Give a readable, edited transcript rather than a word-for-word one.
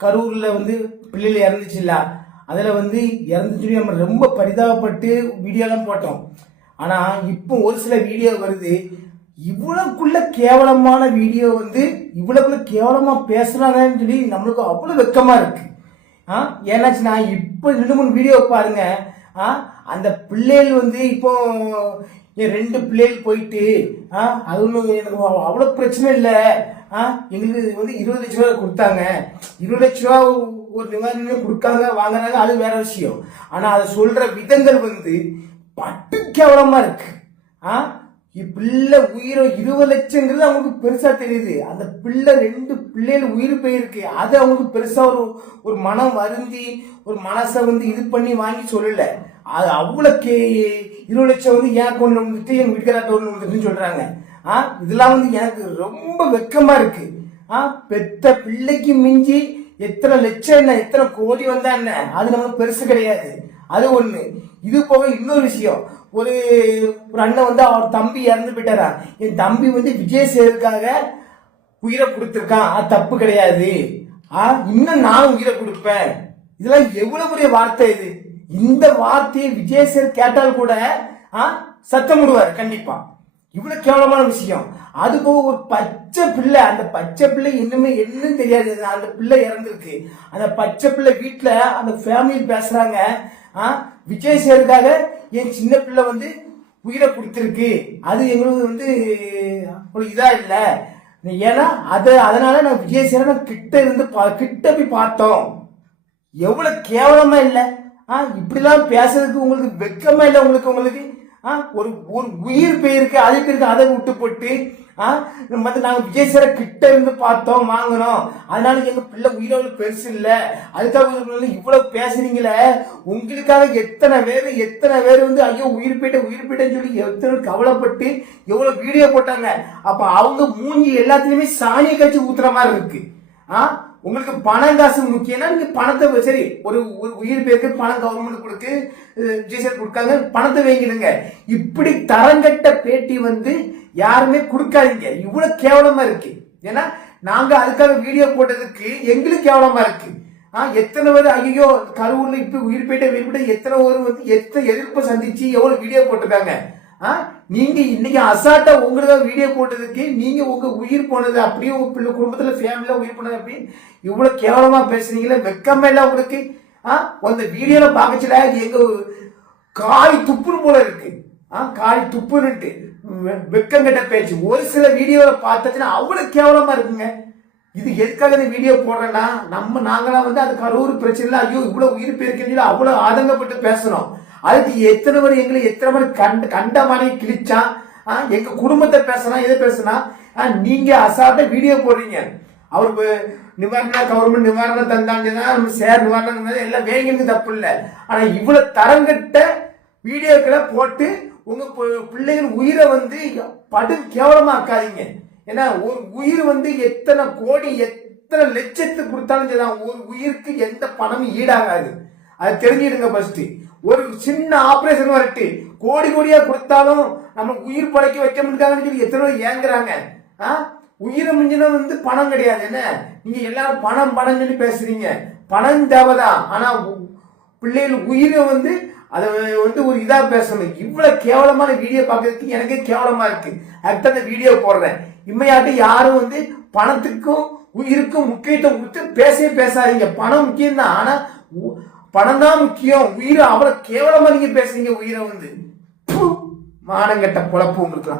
கரூர்ல பிள்ளைகள் இறந்துச்சுல்ல, அதுல இறந்துச்சு நம்ம ரொம்ப பரிதாபப்பட்டு வீடியோலாம் போட்டோம். ஆனா இப்போ ஒரு சில வீடியோ வருது, இவ்வளவுக்குள்ள கேவலமான வீடியோ இவ்வளவுக்குள்ள கேவலமா பேசுறாங்கன்னு சொல்லி நம்மளுக்கு அவ்வளவு வெக்கமா இருக்கு. ஏன்னாச்சுன்னா இப்போ 2-3 வீடியோ பாருங்க. அந்த பிள்ளைகள் இப்போ என் 2 பிள்ளைகள் போயிட்டு அது ஒன்றும் எனக்கு அவ்வளோ பிரச்சனை இல்லை. எங்களுக்கு 20 லட்ச ரூபா கொடுத்தாங்க, 20 லட்ச ரூபா ஒரு நிவாரணம் கொடுக்காங்க வாங்கினாங்க, அது வேற விஷயம். ஆனா அதை சொல்ற விதங்கள் பட்டு கேவலமா இருக்கு. பிள்ளை உயிரை 20 லட்சங்கிறது அவங்களுக்கு பெருசா தெரியுது. அந்த பிள்ளை 2 பிள்ளைகள் உயிர் போயிருக்கு, அது அவங்களுக்கு பெருசா ஒரு மனம் வருந்தி ஒரு மனசை இது பண்ணி வாங்கி சொல்லல. அது அவ்வளவு 20 லட்சம் ஏன் கொண்டு வந்துட்டு எங்க வீட்டுக்காரட்ட ஒண்ணு வந்துட்டுன்னு சொல்றாங்க. இதெல்லாம் எனக்கு ரொம்ப வெக்கமா இருக்கு. பெத்த பிள்ளைக்கு மிஞ்சி எத்தனை லட்சம் என்ன, எத்தனை கோடி வந்தா என்ன, அது நமக்கு பெருசு கிடையாது. அது ஒண்ணு. இது போக இன்னொரு விஷயம், ஒரு அண்ணன் அவர் தம்பி இறந்து போயிட்டாரா. என் தம்பி விஜய் சேருக்காக உயிரை கொடுத்திருக்கான், அது தப்பு கிடையாது, இன்னும் நான் உயிரை கொடுப்பேன். இதெல்லாம் எவ்வளவு பெரிய வார்த்தை இது. இந்த வார்த்தையை விஜய் சேர் கேட்டால் கூட சத்தம் விடுவார் கண்டிப்பா. இவ்வளவு கேவலமான விஷயம். அது போக ஒரு பச்சை பிள்ளை, அந்த பச்சை பிள்ளை இன்னுமே என்னன்னு தெரியாது, அந்த பிள்ளை இறந்துருக்கு. அந்த பச்சை பிள்ளை வீட்டுல அந்த ஃபேமிலி பேசுறாங்க, விஜய் சேருக்காக என் சின்ன பிள்ளை உயிரை கொடுத்திருக்கு, அது எங்களுக்கு ஒரு இதா இல்ல. ஏன்னா அதனால நான் விஜய் சேர கிட்ட போய் பார்த்தோம். எவ்வளவு கேவலமா இல்ல. இப்படிலாம் பேசுறதுக்கு உங்களுக்கு வெக்கமா இல்ல? உங்களுக்கு ஒரு உயிர் போயிருக்கு, அதுக்கு இருக்கு, அதை விட்டு போட்டு நாங்க விஜய் சார கிட்ட இருந்து பார்த்தோம், வாங்கினோம், அதனால எங்க பிள்ளை உயிரோடு பெருசு இல்ல, அதுக்காக இவ்வளவு பேசுறீங்களே. உங்களுக்காக எத்தனை பேர் ஐயோ உயிர் போயிட்டேன்னு சொல்லி எத்தனை கவலைப்பட்டு எவ்வளவு வீடியோ போட்டாங்க. அப்ப அவங்க மூஞ்சி எல்லாத்துலயுமே சாணியை கட்சி ஊத்துற மாதிரி இருக்கு. உங்களுக்கு பணம் காசு முக்கியம்னா நீங்க பணத்தை சரி, ஒரு உயிர் பேருக்கு பணம் கவர்மெண்ட் கொடுக்கு, விஜய் கொடுக்காங்க, பணத்தை வாங்கிடுங்க. இப்படி தரங்கட்ட பேட்டி யாருமே கொடுக்காதீங்க. இவ்வளவு கேவலமா இருக்கு. ஏன்னா நாங்க அதுக்காக வீடியோ போட்டதுக்கு எங்களுக்கு கேவலமா இருக்கு. எத்தனை பேர் ஐயோ கரூர்ல இப்ப உயிர் போயிட்ட எத்தனை பேர் எத்தனை எதிர்ப்பு சந்திச்சு எவ்வளவு வீடியோ போட்டிருக்காங்க. நீங்க இன்னைக்கு அசால்ட்டா உங்களுக்கு வீடியோ போட்டதுக்கு நீங்க உங்க உயிர் போனது அப்படியே உங்க பிள்ளை குடும்பத்துல ஃபேமிலில உயிர் போனது அப்படி இவ்வளவு கேவலமா பேசுறீங்களே, வெக்கமே இல்ல உங்களுக்கு? அந்த வீடியோல பாக்கச்சுல எங்க காய் துப்புன்னு போல இருக்கு. காய் துப்புன்னுட்டு வெக்கம் கட்ட பேச்சு. ஒரு சில வீடியோல பார்த்துச்சுன்னா அவ்வளவு கேவலமா இருக்குங்க. இது எதுக்காக இந்த வீடியோ போடுறேன்னா, நாங்களாம் அது கரூர் பிரச்சனை இல்ல, ஐயோ இவ்வளவு உயிர் போயிருக்கீங்களா அவ்வளவு ஆதங்கப்பட்டு பேசுறோம். அதுக்கு எத்தனை பேர் எத்தனை பேர் கண்ட மாதிரி கிழிச்சான். எங்க குடும்பத்தை பேசலாம், எதை பேசலாம். நீங்க அசால்ட்டா வீடியோ போடுறீங்க. அவருக்கு நிவாரணம் கவர்மெண்ட் நிவாரணம் தந்தாங்கன்னா சேர் நிவாரணம் எல்லாம் வேங்கிறது தப்பு இல்லை. ஆனா இவ்வளவு தரங்கட்ட வீடியோக்களை போட்டு உங்க பிள்ளைகள் உயிரை படு கேவலமா ஆக்காதீங்க. ஏன்னா ஒரு உயிர் எத்தனை கோடி எத்தனை லட்சத்துக்கு கொடுத்தாலும் சரி, ஒரு உயிருக்கு எந்த பணமும் ஈடாகாது. அது தெரிஞ்சிடுங்க. ஃபர்ஸ்ட் ஒரு சின்ன ஆபரேஷன் வரட்டு கோடி கோடியா கொடுத்தாலும் நம்ம உயிர் படைக்க வைக்க முடியாதுன்னு சொல்லி எத்தனை பேர் ஏங்குறாங்க. உயிரை மிஞ்சின பணம் கிடையாது. என்ன நீங்க எல்லாரும் பணம் சொல்லி பேசுறீங்க. பணம் தேவைதான், ஆனா பிள்ளைகள் உயிரை அதை ஒரு இதா பேசணும். இவ்வளவு கேவலமான வீடியோ பார்க்கறதுக்கு எனக்கே கேவலமா இருக்கு. அடுத்த அந்த வீடியோ போடுறேன். இம்மையாட்டு யாரும் பணத்துக்கும் உயிருக்கும் முக்கியத்துவம் கொடுத்து பேசாதீங்க. பணம் முக்கியம் தான், ஆனா பணம் தான் முக்கியம். உயிரை அவ்வளவு கேவலமா நீங்க பேசுறீங்க. உயிரை மானங்கட்ட பொழப்பு உங்களுக்கு.